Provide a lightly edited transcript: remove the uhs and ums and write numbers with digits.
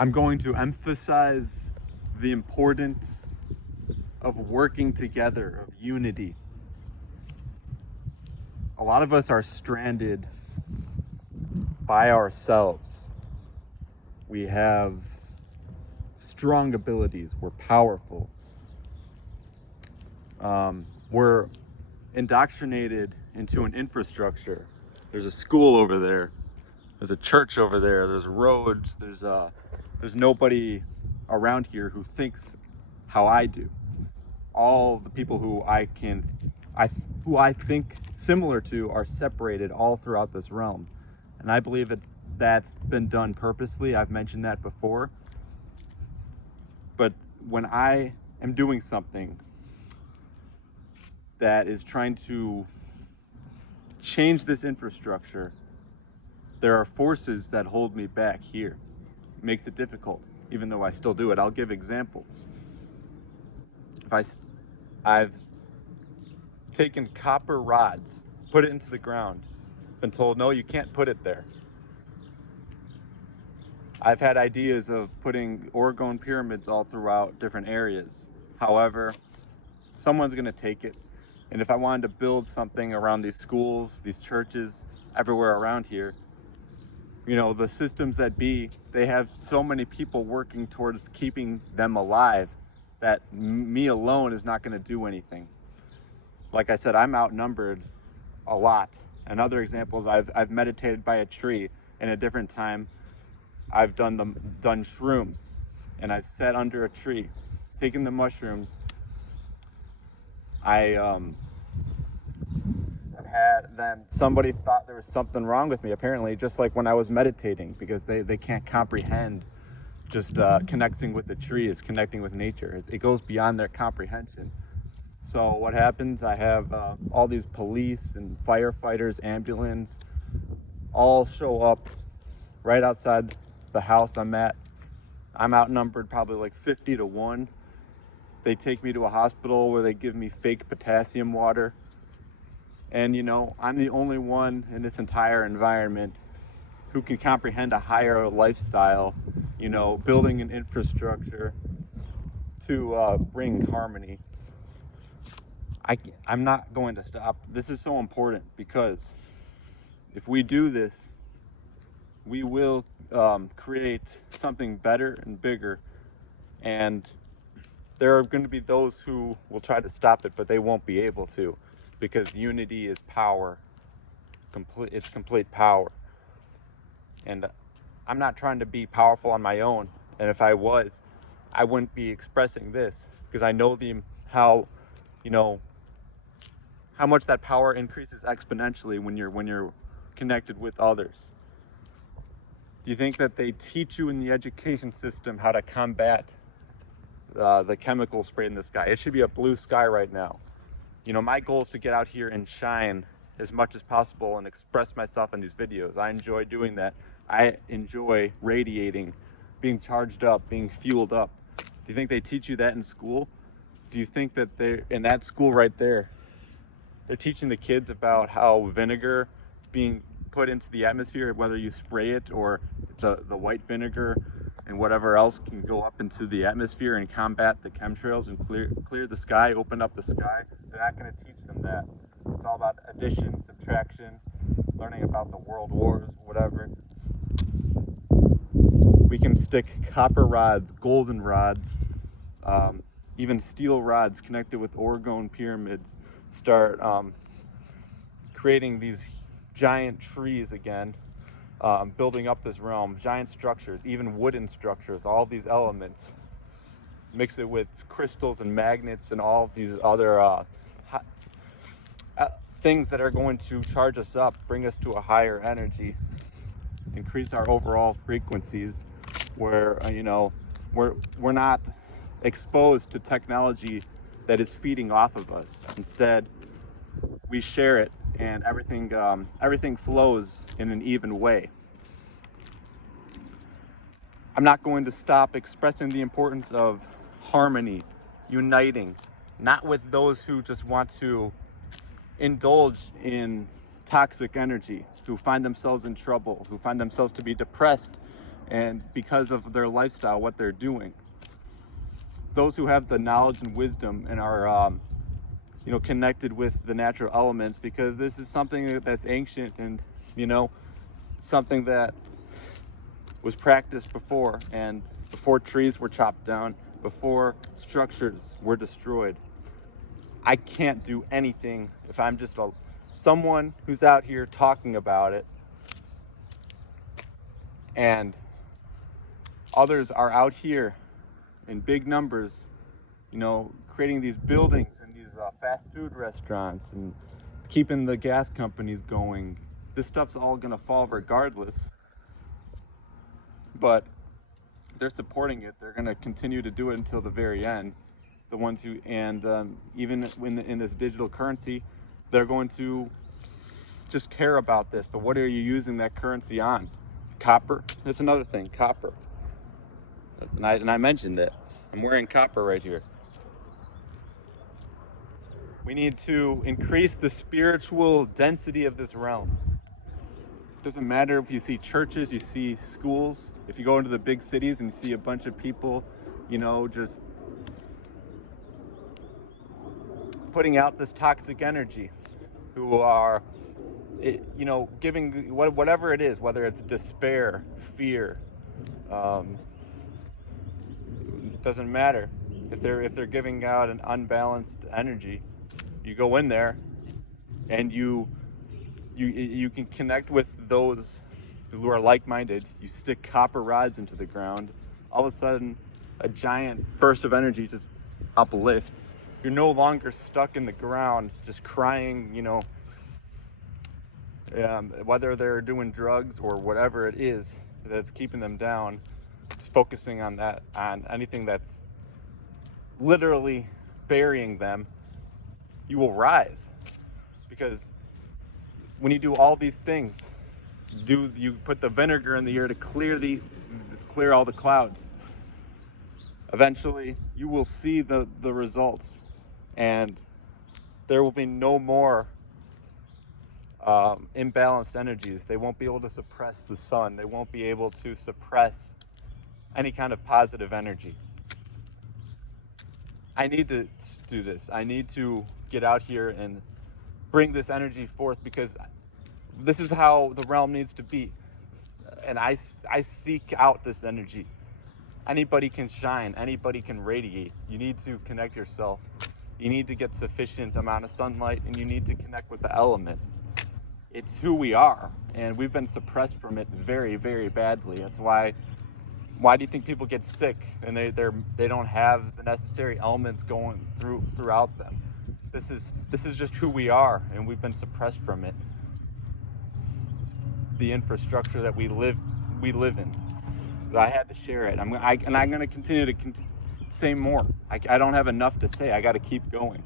I'm going to emphasize the importance of working together, of unity. A lot of us are stranded by ourselves. We have strong abilities, we're powerful. We're indoctrinated into an infrastructure. There's a school over there, there's a church over there, there's roads, there's nobody around here who thinks how I do. All the people who I think similar to are separated all throughout this realm. And I believe that's been done purposely. I've mentioned that before. But when I am doing something that is trying to change this infrastructure, there are forces that hold me back here. It makes it difficult, even though I still do it. I'll give examples. I've taken copper rods, put it into the ground, been told, no, you can't put it there. I've had ideas of putting orgone pyramids all throughout different areas. However, someone's gonna take it. And if I wanted to build something around these schools, these churches, everywhere around here, you know, the systems that be, they have so many people working towards keeping them alive that me alone is not gonna do anything. Like I said, I'm outnumbered a lot. And other examples, I've meditated by a tree. In a different time, I've done shrooms, and I've sat under a tree, taken the mushrooms. Then somebody thought there was something wrong with me, apparently, just like when I was meditating, because they can't comprehend just connecting with the trees, connecting with nature. It goes beyond their comprehension. So what happens, I have all these police and firefighters, ambulance, all show up right outside the house I'm at. I'm outnumbered probably like 50 to 1. They take me to a hospital where they give me fake potassium water. And you know, I'm the only one in this entire environment who can comprehend a higher lifestyle, you know, building an infrastructure to bring harmony. I'm not going to stop. This is so important, because if we do this, we will create something better and bigger. And there are going to be those who will try to stop it, but they won't be able to, because unity is power. It's complete power. And I'm not trying to be powerful on my own. And if I was, I wouldn't be expressing this, because I know how much that power increases exponentially when you're connected with others. Do you think that they teach you in the education system how to combat the chemical spray in the sky? It should be a blue sky right now. You know, my goal is to get out here and shine as much as possible and express myself in these videos. I enjoy doing that. I enjoy radiating, being charged up, being fueled up. Do you think they teach you that in school? Do you think that they're in that school right there, they're teaching the kids about how vinegar being put into the atmosphere, whether you spray it or the white vinegar and whatever else can go up into the atmosphere and combat the chemtrails and clear the sky, open up the sky? They're not going to teach them that. It's all about addition, subtraction, learning about the world wars, whatever. We can stick copper rods, golden rods, even steel rods connected with orgone pyramids, start creating these giant trees again, building up this realm, giant structures, even wooden structures, all these elements. Mix it with crystals and magnets and all of these other things that are going to charge us up, bring us to a higher energy, increase our overall frequencies, where we're not exposed to technology that is feeding off of us. Instead, we share it, and everything flows in an even way. I'm not going to stop expressing the importance of harmony, uniting, not with those who just want to indulge in toxic energy, who find themselves in trouble, who find themselves to be depressed and because of their lifestyle, what they're doing. Those who have the knowledge and wisdom and are connected with the natural elements, because this is something that's ancient and something that was practiced before, and before trees were chopped down, before structures were destroyed. I can't do anything if I'm just someone who's out here talking about it, and others are out here in big numbers, creating these buildings and these fast food restaurants and keeping the gas companies going. This stuff's all gonna fall regardless, but they're supporting it. They're gonna continue to do it until the very end. The ones who, and even in this digital currency, they're going to just care about this. But what are you using that currency on? Copper. That's another thing. Copper. And I mentioned it. I'm wearing copper right here. We need to increase the spiritual density of this realm. It doesn't matter if you see churches, you see schools. If you go into the big cities and you see a bunch of people, just putting out this toxic energy, who are, giving whatever it is, whether it's despair, fear, doesn't matter. If they're giving out an unbalanced energy, you go in there and you can connect with those who are like-minded. You stick copper rods into the ground. All of a sudden, a giant burst of energy just uplifts. You're no longer stuck in the ground, just crying, whether they're doing drugs or whatever it is that's keeping them down, just focusing on that, on anything that's literally burying them. You will rise, because when you do all these things, you put the vinegar in the air to clear all the clouds. Eventually, you will see the results, and there will be no more imbalanced energies. They won't be able to suppress the sun. They won't be able to suppress any kind of positive energy. I need to do this. I need to get out here and bring this energy forth, because this is how the realm needs to be. And I seek out this energy. Anybody can shine. Anybody can radiate. You need to connect yourself. You need to get sufficient amount of sunlight, and you need to connect with the elements. It's who we are, and we've been suppressed from it very, very badly. That's why do you think people get sick and they don't have the necessary elements going throughout them? This is just who we are, and we've been suppressed from it. It's the infrastructure that we live in. So I had to share it. I'm going to continue to say more. I don't have enough to say. I got to keep going.